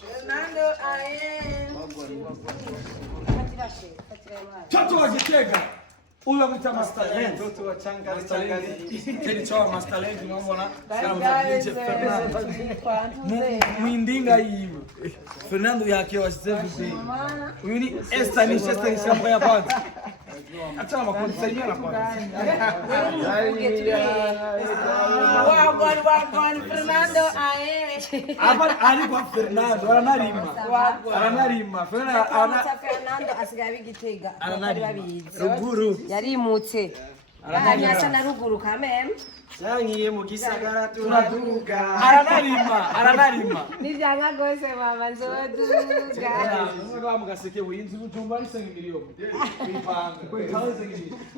Fernando aye. Toto wa Gitega. Huyo amita Masterland. Toto wa changa. Kile cha Masterland unaona Fernando. Mwindinga hiyo. Fernando yake wa Steve. Huyu ni Esther nish shamba ya kwanza. Acha makonsaimia na kwanza. Wow, Fernando aye. Hapa alikuwa Fernando anarima. Fernando asigaye Gitega. Ruguru. Yarimutse. Aranyasa na ruguru kameme. Sangiye mu gisagara turaduga. Aranarima. Nivyanga gose mama nzoduga. Ngo mugaseke winzi butumba risenga miliyoni. Kwipanga.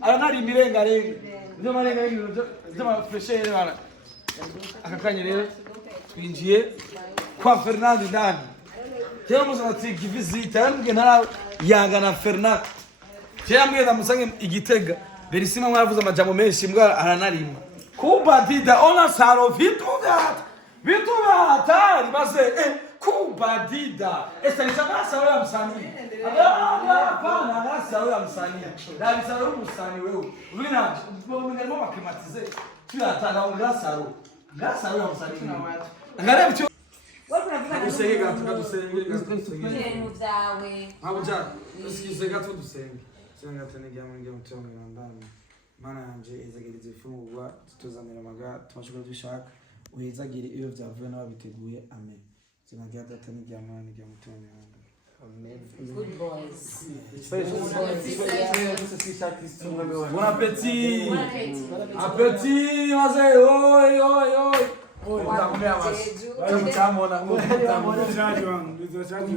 Aranarima irenga. Ndio marenga y'ibiro z'ama freshere bana. Akakanye rero twinjiye kwa Fernando ndani. Kero muzatsi visite ambwe ntara yanga na Fernando. Kero ambwe ndamusange Igitega. Berisima mwavuze amajambo menshi mbwa aranarima. Kubadida ona saro vituva base kubadida Esther nisha saro ya msanii hapana saro ya msanii ndani saro msanii wewe vina mbona maklimatize tunataka ungasaro ngasaro ya msanii angalia mtu usenge gatusenge muzawe habuja usikize gatusenge senga tene mtongo ndani mana yanje izagirize ifungurwa tutuzanira amaga tumashukuru dushaka uhizagire iyo byavuye n'ababiteguye amen sinagira data n'ijyamana n'ijya mutongo amen good boys bon appétit appétit mazee oi utakumea mashi tutamona ngo mchaji wangu ndizo chaji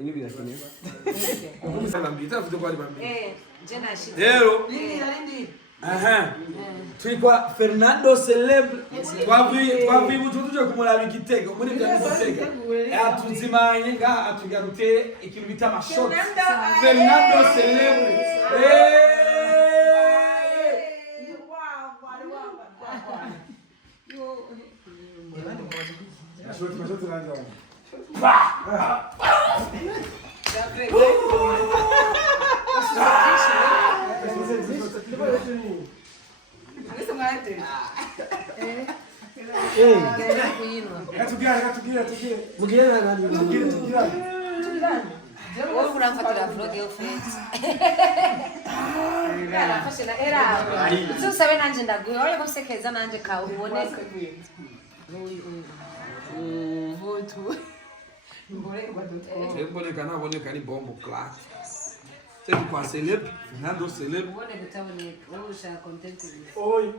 ini bila kinyo sana mbita vitu kwa libambi jana shida leo tulikuwa Fernando celebre kwa vibu tuje kumuraba Igitega muri bya Gitega atuzimanye nga atugarute ikintu bita mashot Fernando celebre Sabe nanje ndaguye olha gusekeza nanje ka uboneka voto boneka na boneka ni bombo class c'est quoi célèbre Fernando célèbre oi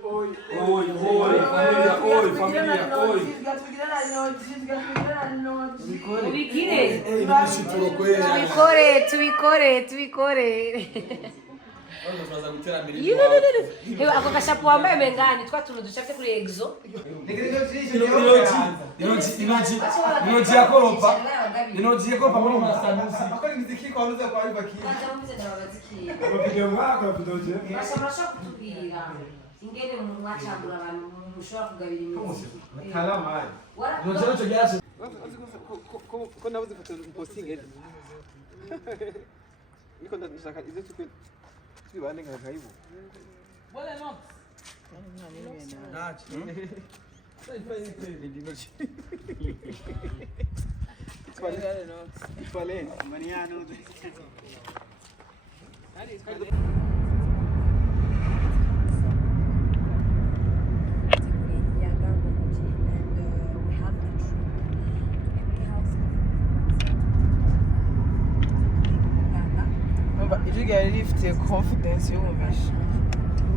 família tubikore ako kashapu wambaye mengani twa tuntu dushafite kuri exo inoji yakoropa muri masanusi akora imiziki kwa ruza kwa ibaki video mwako bidoje bashobora kutubwira ingene mu mwacagura abantu mushobora kugabira imiziki kalama nojero cyo gyase ko nabuze foto posting ejo niko ndashaka izo twibane nka kaibu wala no nachi sai fai di noci Falei, maniano. You get lift your confidence, you wish.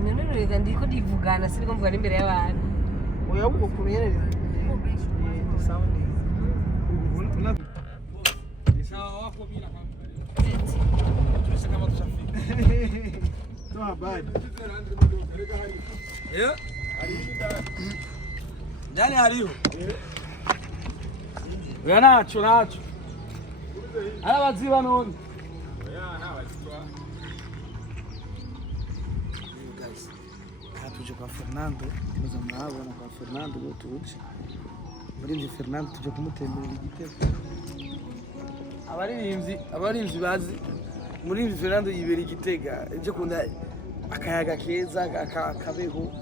No, ndiko divugana siniko mvuga imbere y'abantu. Oya ukumenyereza. Sound. sawa wako mimi na kama Toa bad. Yeah. Jani aliyo? Yeah. Nacho. Arabaziba none. Yeah, nabazitwa. Guys. Tuje kwa Fernando, tuza mnabona kwa Fernando tuje. Murinzi Fernando tuje kumutemberera igitego. Abarinzi bazi Murinzi Fernando yibera igitega ejo kunda akayaga keza akabeho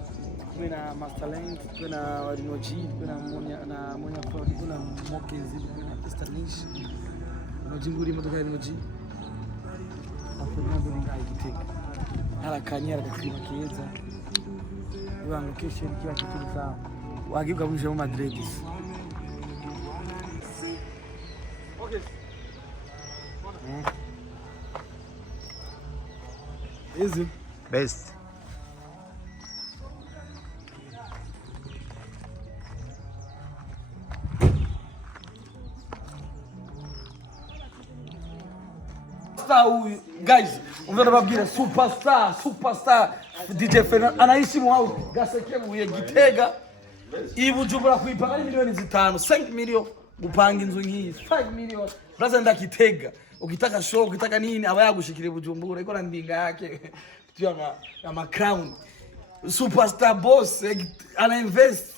kumwe na Masterland kumwe na Lino kumwe na Monia Fleur kumwe na Mow'kenzie kumwe na Esther nish nguri imodoka ya Lino Fernando ni ngai igitega harakanya arakaklima keza ibanga kesho kiba kitu sawa wagiga mwisho mu Madrid. Okay. Easy. Best. Guys, unataka babwira superstar DJ Fernando anaishi mwao gaseke mu Gitega ibujumbura kuipanga ni milioni 5 milioni gupanga inzu ngiyi 5 milioni brother ndakitega ukitaka show ukitaka nini aba yagushikira Bujumbura iko na ndinga yake tu ama crown superstar boss ana invest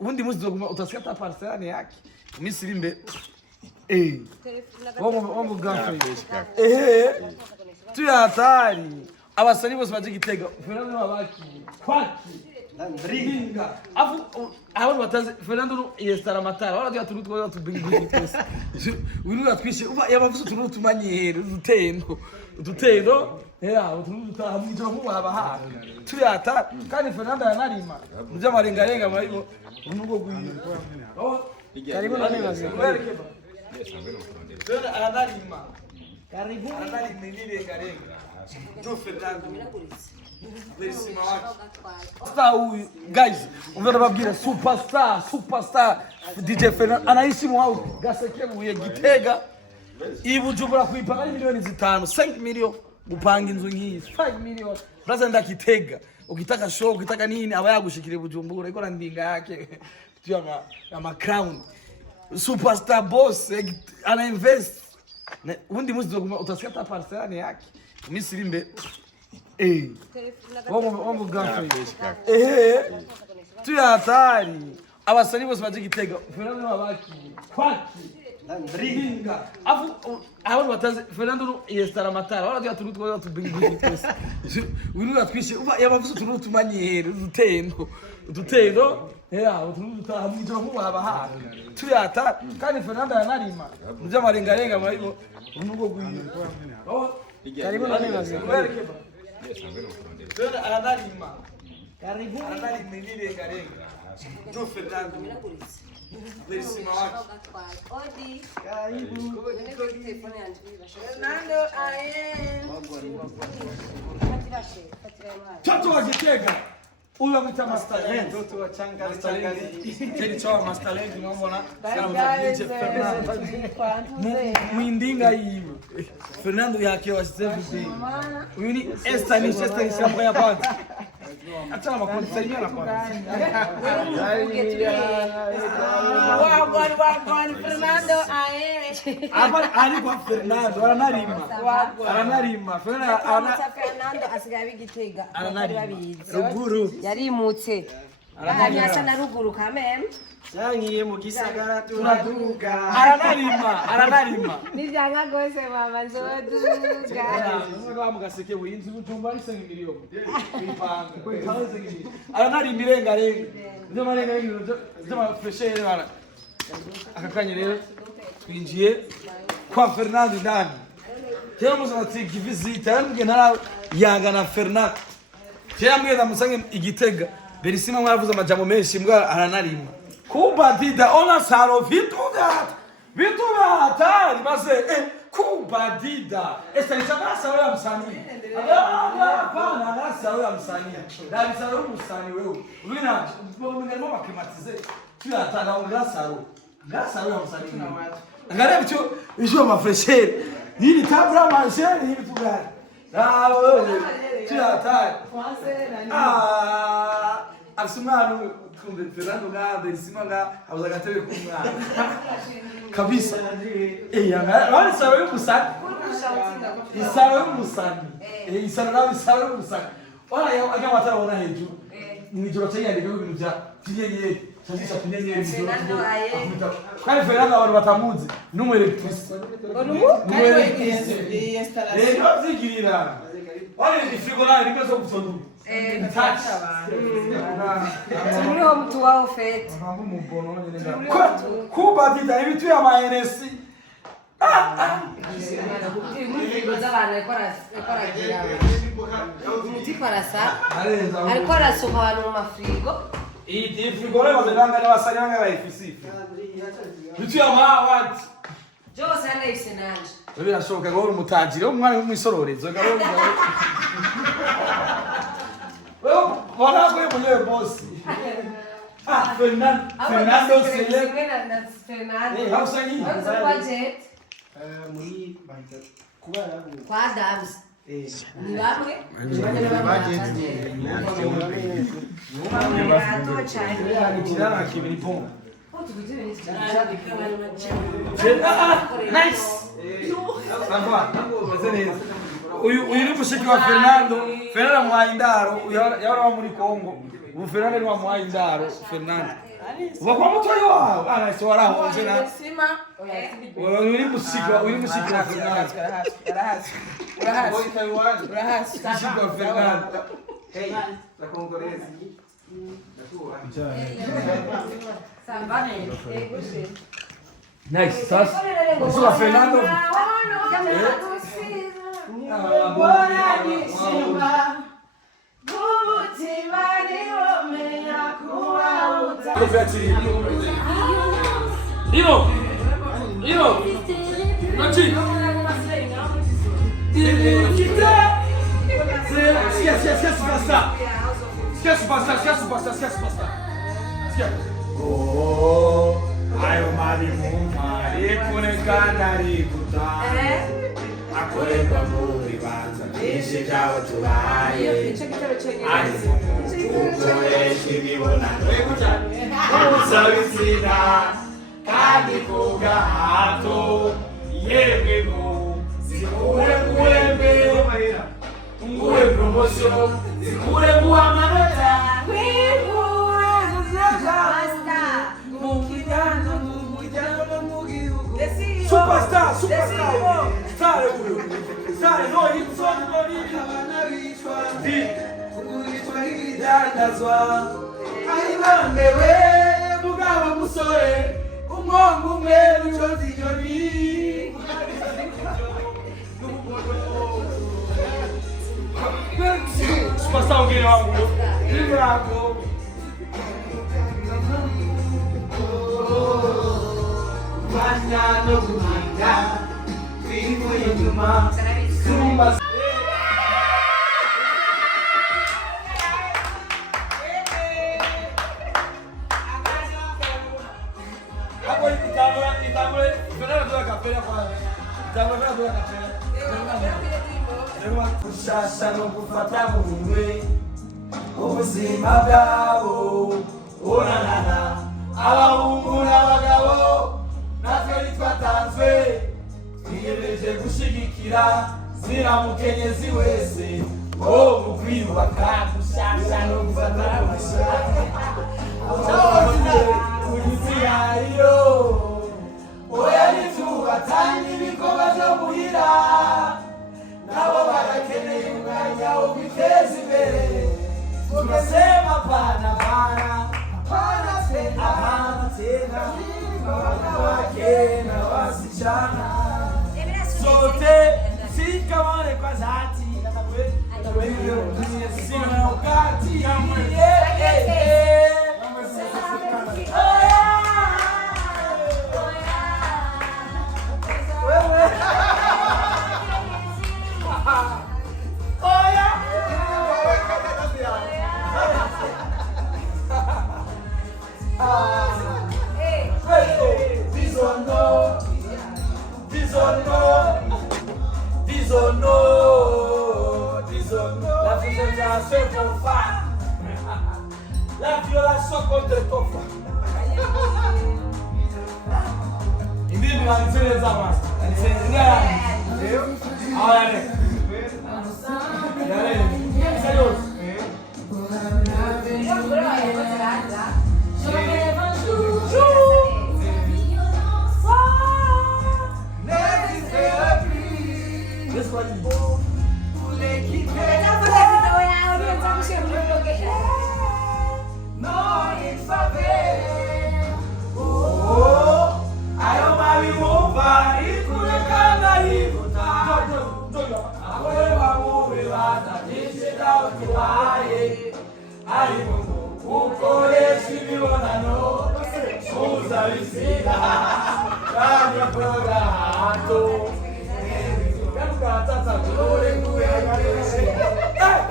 undi muzi utasikia ta parcela yake misirimbe Omo gafe tu hatari abasani bose baje Gitega Fernando wabaki kwaki ndringa afu abantu bataze Fernando yestara matara wala tuyatu twa tubingi twese winuga twishe uba yabavuze utuntu tumanyere udutendo utuntu tutahamije mu baba tuyata kandi Fernando yanarima muje marenga mwayibo unugo gwiye karibu na nini Fleur anarima karibu anarima nile garenga jo Fernando guys, unataka babwira superstar DJ Fernando anaishi mwao gaseke mu Gitega ibujumbura kuipanga ni milioni 5 milioni gupanga inzu ngiyi 5 milioni brother ndakitega ukitaka show ukitaka nini aba yagushikira Bujumbura iko na ndinga yake tu ama crown superstar boss ana invest undi muzi utasikia ta parcela yake misirimbe Omo gafe tu hatari abasani bose baje Gitega Fernando wabaki kwaki ndringa afu abantu bataze Fernando yestara matara wala tuyatu twa tubingi twese winuga twishe uba yabavuze utuntu tumanyere udutendo utuntu tutahamije mu baba tuyata kandi Fernando yanarima muje marenga mwayibo unugo gwiye karibu na nini Fleur anarima karibu anarima nile garenga jo Fernando Fernando aye. Toto wa Gitega uyo mwita Masterland Mtoto wa changa Keni chowa Masterland unaona Fernando mwindinga hivi Fernando yake wa Steve uyu ni Esther ni shambo ya bad acha makonseyo na kwanza Wagwan Fernando aye. hapa alikuwa Fernando anarima Fernando asigaye Gitega ruguru yarimutse aranyasa na ruguru kameme Sangiye mu gisagara tunaduga aranarima nivyanga gose mama nzoduga ngo mugaseke winzi butumba isenga milioni kwipanga kwitaze ngiri aranarima irenga ndio marenga ngiro zama freshere bana akakanye rero twinjiye kwa Fernando ndani kera muzatsi visite ambwe ntara yanga na Fernando kera mbwe ndamusange Igitega berisima mwavuze amajambo menshi mbwa aranarima kubadida ona saro vitu hatari base kubadida Esther nishaka ya msanii hapana nasa ya msanii na saro msanii wewe wina mbona bakimatize tu hatana ngasaro ya msanii angalia bicho bicho mafreshere nini tabra mansheri hivi tu gani wewe tu hatari asimano kumbe Fernando ngabe simanga abuza gatebe kumwana kabisa yanga wali saro y'umusani isaro y'umusani isaro y'umusani wala ajya watara wona hejuru ni joro cyane ibintu bya Sasa tunyenyeri. Fernando aye. Kwani Fernando abantu batamuzi n'umuelectrice. N'umuelectrice. Zikirira. Wale ni frigolari nimezo kusondu. Turiho mtu wao fete. Kuba dita ibitu ya maenesi. Alikuwa anasoma abantu mu mafrigo. Iyi frigo leo bazanga n'abasanyanga bayifisife. Bitu ya mawati. Jose anaise nanje. Birashoboka ngo umutajiri umwana w'umwisororezo ngabo. Bora ko yebule boss. Fernando Sele. Fernando. Hausanyi. Budget. Muri bahita kuba yabo. Kwa Adams. Ni bamwe. Kirana kibiri pom. Nice. Uyu ni mushiki wa Fernando. Fernando muhayindaro yaba muri Kongo. Ubu Fernando ni wa muhayindaro Fernando. Uba mutoyi wawe ana so waraho Fernando. Uyu ni mushiki wa Fernando. Urahasi. Mushiki wa Fernando. Hey, la congolese. Nice. Sasa. Isso wa Fernando. Lino. Nachi. Esquece basta. Oh, ayo marikunekana rikuta. Akoreka muri banza nishe jawo tubaye. Ari kukoresha imibonano usabitsina kandi kugahato yemwe ngo zikure kuwembe nguwe promotion zikure kuwa manota Superstar. Star, no, it's on the IBIDANDAZA. Aibandewe, mugabo musore, umwongo umwe n'ucozi joni. Superstar ungine wangu, Ibrahimo. Banya no kuhinga, kwivuye nyuma, sumba. Hapo itambule, Fernando doa kapela kwa. Itambule doa kapela. Ndio kushasha no kufata muwe. Ubuzima bwabo, onanana, abahungu n'abagabo. Natwe twatanzwe twiyemeje gushigikira ziramukenyezi wese mukwiyubaka gushasha no gufata uyizirayo oya nitubatanye ibikorwa byo muhira nabo barakeneye umwanya wo kwiteza imbere tugasema pana tena wakena wasichana sote sikamane kwa zati sina wakati La violation contre femme. La violation contre ton femme. Il dit que les amas. Allez. Sérieux. Abisira Kanya Pagato Kamuka Tata Kure Kure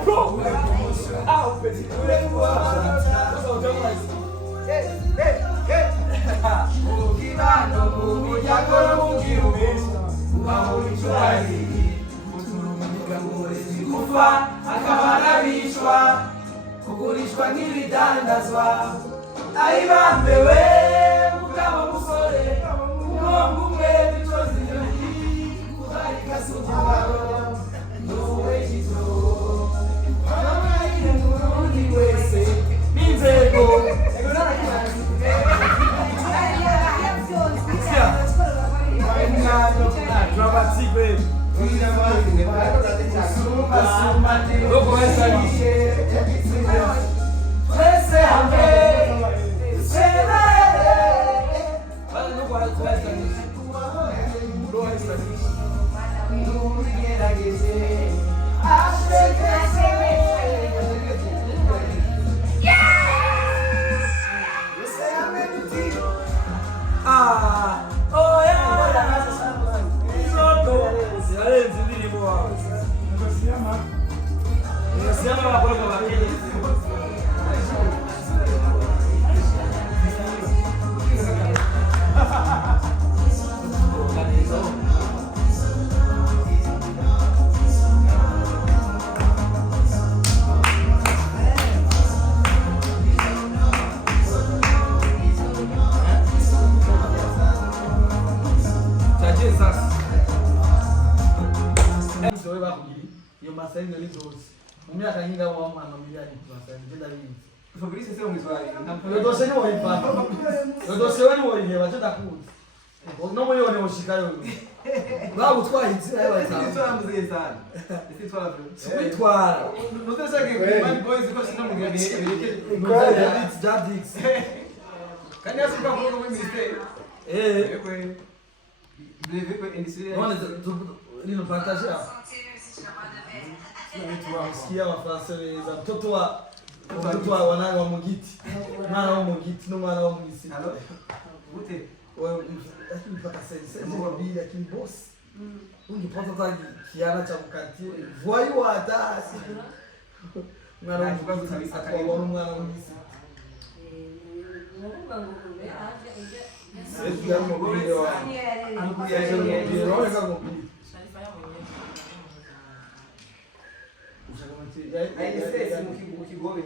Pro Au Petit Kure Mugirano Mugiyakoro Mugirumesha Ubahurichwari Muturumika Murezi Kufa Akabarabishwa Kugurishwa n'ibidandazwa Ayibambewe Mugabo musore Umwongo umwe Bicozi nyoni Kubarika sujumaro Nuwe jito Wanamayire Murundi wese N'inzego Ego narakiranzi Dramatique Lino partager. Tunawasikia Wafaransa mtoto wa wanao wa Mugiti. Mwana wa Mugiti no mwana wa Mugiti. Wote wao lakini mpaka sasa mbona lakini boss. Ungepata tagi kiana cha mkatie. Voyo hata mwana wa Mugiti kwa mwana wa Mugiti. Esse é o meu vídeo. Aí esse Mukigore.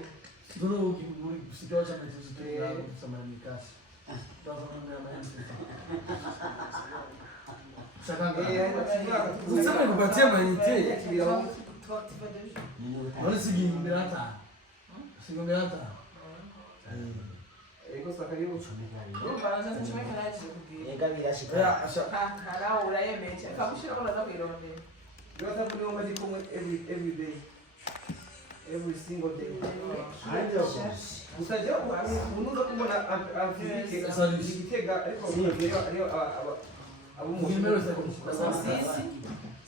Duro Mukigore, se deu já mais de três semana de casa. Tava na minha mãe. Você vai bater mais inteiro? Olha o seguinte, mirata. Segundo mirata. Ego sakario Não, mas já tinha que dar de NKUKO. Cara, ora é mente. Acabou chegando lá da Pirone. eu tava putting on como every day. Every single day. Usajia unuza kubona afizike igitega ariko abo mu Número é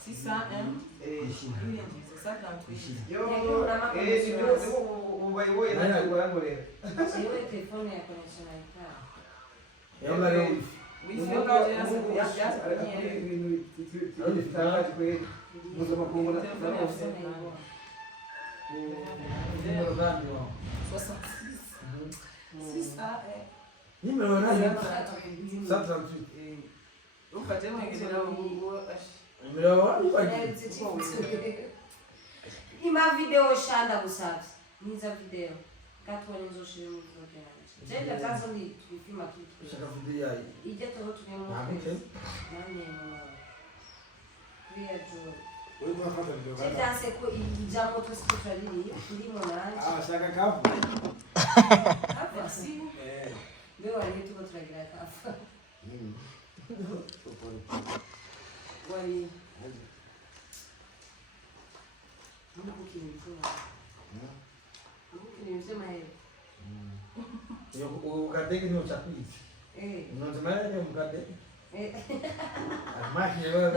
Si ça M. C'est ça dans le yo ubayiboye n'angorangorera Siwe telefone ya connection iPad. é uma lei. Oui, c'est le cas de la Número grande, ó. 66. Si ça é. Número grande. 138. Vou fazer uma igreja no Google. Número grande. Ima video shanda kusafi. Niza video. Katu walizoshiriki mkutano. Jenga sasa ni tulipima kitu. Shaka video aí. Ije to tunemo. Nani no. Via tu. Wewe unapata video gani? Sasa ko ijamo to spirituality ndimo na. Shaka kafu. Hapa si. Ndio walitu kwa tragira kafa. Wali. Mungu kinimsema. Mungu kinimsema yeye. O cadê no chapéu? Não demora nem um cadê? A máquina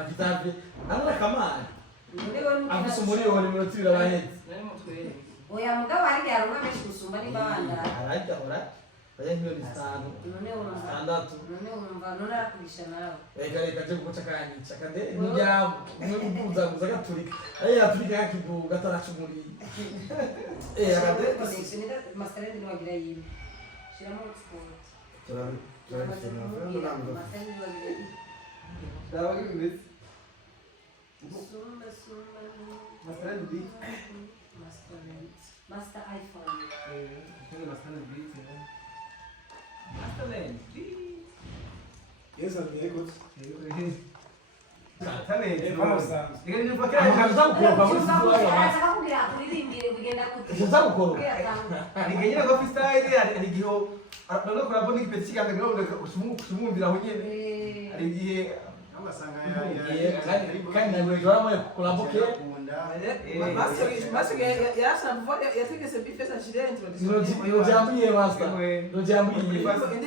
aqui tá ela kama a pessoa morreu ali no tiro lá gente oya mugabo ari yarumwe meshi gusumba ni banda araita ora bajya miliyoni 5 none wumva 6 none wumva none arakurisha nawe reka je guca kanyica kande nijya mwe kubuza guza gaturika yaturika yakibu gataracumuri akade connection ida Masterland ni wagira yibi shiramo sport Masterland wagira yibi dawa gibi sumba Masterland beat Master iPhone Masterland beat Masterland Yes, I'm very good. Talent Vamos, Nigga mpaka akaza gukora Araza kugira kuririmbire kugenda gute akaza gukora nigenya go freestyle ari giho none ko rabona igipeti kiganda ngo usumumvira aho nyene ari gihe kandi nabwo jora kulaboke nojambiye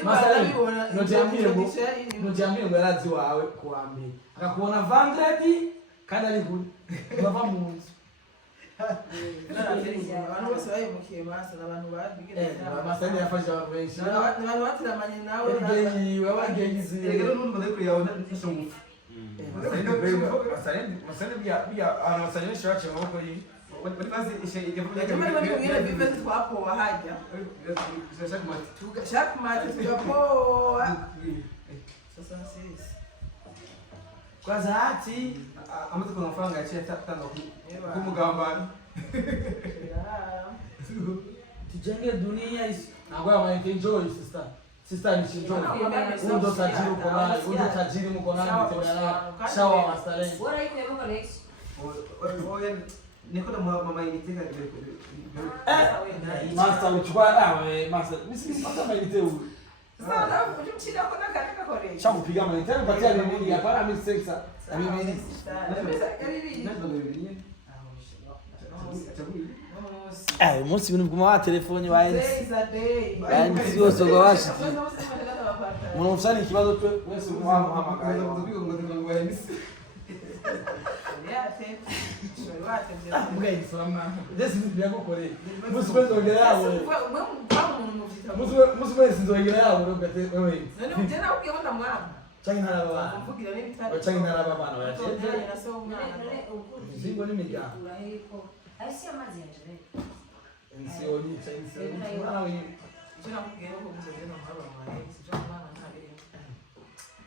master nojambiye ngo yarazi wawe kuambia akakubona vendredi kandi ari kuri bava mu nzu abantu bose bayimukiye master abantu babigera master yafashe abantu benshi abantu batiramanye nawe abagenyi babagenyizi rero n'umuntu muri kuyabona n'ishomu Masterland bya abantu benshi baciye amaboko yi bari bazi ishe Jamani wengine vipi twapoa haja shaka mati tukapoa sasa sisi kwanza hati amaze kuna mfanga yaciye atanga kumugambana tujenge dunia ntabwo yamayike enjoy sister ni enjoy undo tajiri uko naye undo tajiri mko naye mtembea shawa Masterland bora iko yemo connection oya niko na mama initeka master uchukua master msipata maite huyu sasa unamchida kuna katika kore shabu piga maite mpatia mimi hapana mimi sexa mimi umunsi ibintu biguma wa telefone bayenze bayenze yose ngo bashiki umuntu ufite ikibazo cyo wese umuhamagaye mbega salama desi byakokore musubeze ngera yawe musubeze nzongera yawe rugate wewe nani ujena ukibona mwana changi ntaraba mvugira n'ibitari changi ntaraba bana bayaje naso umwana zingo n'imiga urahiko aisi amazi yaje nsioni changi nawe tuna kugera ko muzogera n'amahoro mwana sije mwana ntabiri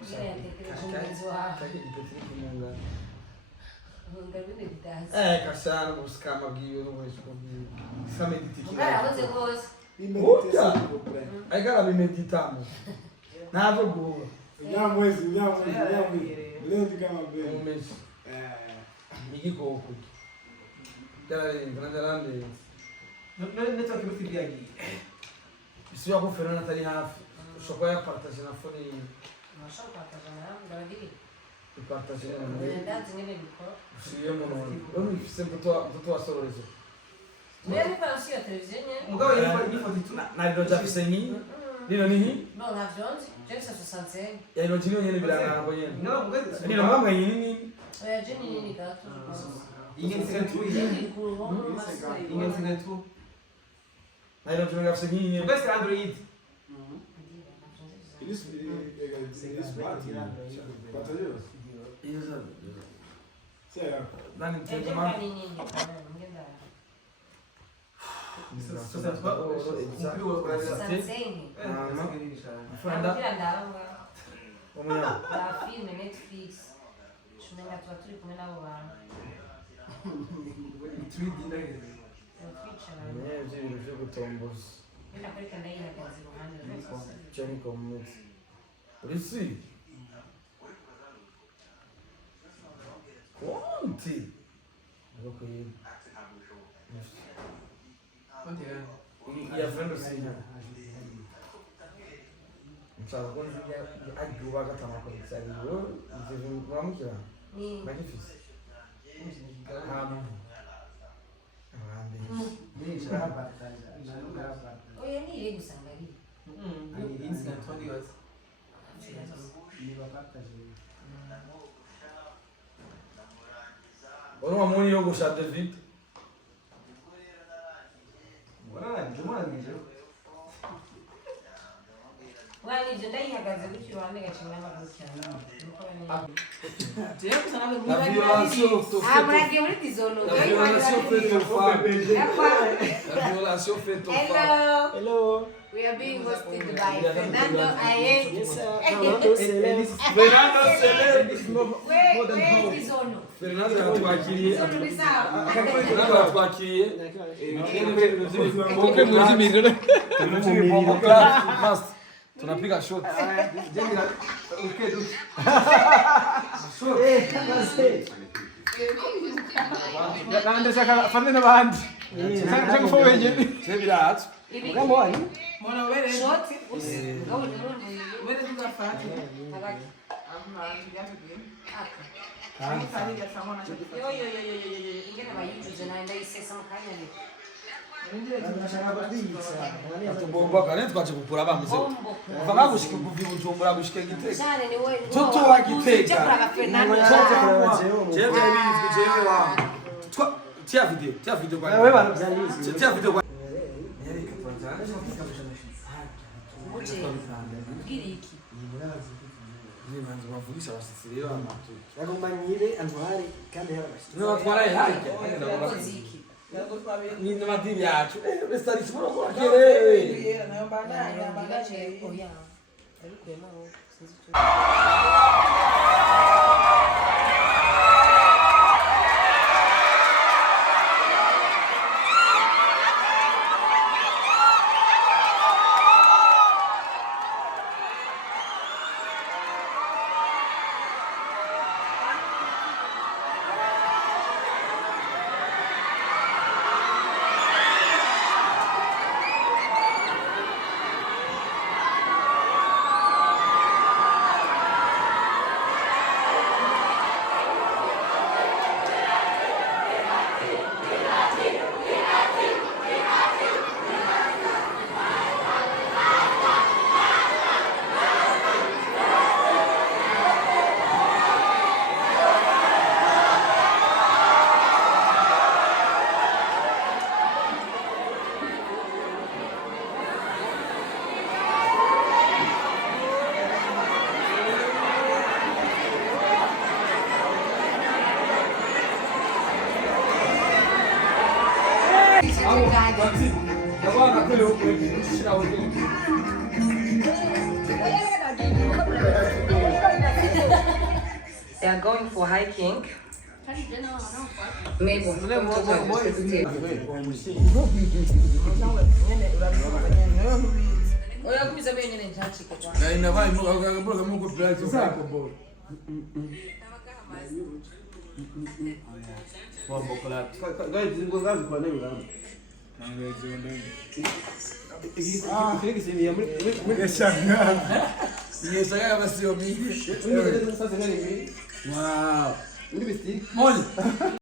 ile yatekereje umuzi wawe kakimunga ngabine bidaza kashana gusikama bwiwe no bwese kubwiwe sikama iditiki ngarahoze gose aigara bimeditamo navyo guhura Nyamwezi. Leo ni kama mbele. umesi igikoko ndarambe network ibiti byagi bisiba ko Fernando atari hafi ushobora yapartage na phone yiwe mashaka kujana ndabiri ipartage na mwe ndazi ngene bikora usiye mu none uno ifise mtoto wa sororezo Mbele kwa sio television mugabo yifoti tu na ndo jafise ni Lino nini no la Jones James 65 ya ino jini nyene bilanga ngo nyene no mugabo Lino mama yini Jenny nini gato ingensiga tu ingensiga tu na ino jini jafise ni best android This party. Batalhões. Isso. Será? Nani mtego Jenny mama nini ngenda sasa tu Fernando kila ndanga Monia da filme Netflix tumenga twaturi kumwe nabo bantu ibintu byo gutomboza nenda kwereka ndayihagaze iruhande rwose cyane kometse urisi konti ariko ya Fernando sinya mchana kwa nini agiwa gatama kwa msaliyo ndivyo mwamkira ni magnifice oya ni ile gusangali Ono amoni yogo sha David. Wali je ndayihagaze gukirwande gacimwe n'amarukirana. La violation Muragiye muri dizolo. La violation faite aux femmes. La violation faite aux femmes. Hello. We are being hosted by Fernando IH. Fernando Where is Ono? Fernando yatwakiriye. Fernando yatwakiriye. Tunapiga shot. Fernando n'abandi. Cyangwa fo wenyine. Sebiraat. Mugambo wani? Mona wele. Shot. Wele tugafata. Yo. Ingene bayituje naenda isesa mukanya ni. Tubomba kane twaje gukura bamuze. Bava gushika kuvi Bujumbura gushika Gitega. Cyane ni we. Toto wa Gitega. Fernando. Jewe bizwi jewe wa. Tia video kwa. Wewe bana byanditse. Tia video kwa. Giriki. Nibanze bavugisha abasiriro amatu. Agomanyire antware kandi harabashye. No batwara ihari. Ziki. Ni n'amadiri yacu. Restari kimwe ko akere. Oya. Ariko yamaho sinzi cyo. They are going for hiking. Maybe. Oya kubiza benyene nchachika kwa. Na inavaa mboga Mungu plate zako boy. Bombo kolati. Guys, ngo ngazi kwa nini ngazi? Kile kisemia muri shanga. Yesaya basio mingi. Sasa ngani mimi? Wow. Muri bisti. Monia.